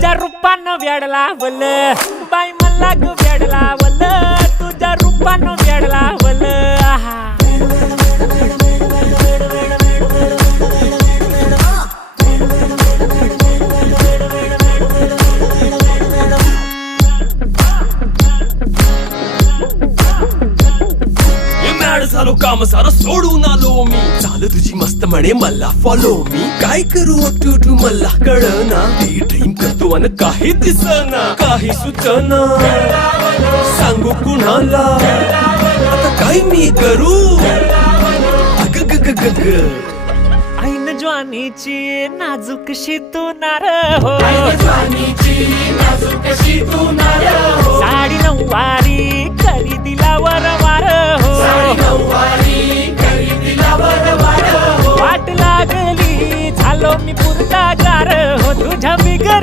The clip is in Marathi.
तुझ्या रूपानं वेड लावल बाई मला ग वेड लावल तुझ्या रूपानं वेड लावल आहा झालो काम सारं सोडून आलो मी चाल तुझी मस्त म्हणे मला फॉलो मी काय करू टू मला कळना ती ड्रीम करतो अन काही दिसना काही सुचना सांगू कुणाला आता काय मी करू अग ग ग ग ग ऐन ज्वानीची नाजूकशी तू नार हो साडी नऊवारी करी दिला वरवार हो वाट लागली झालो मी पुरता गार हो तुझ्या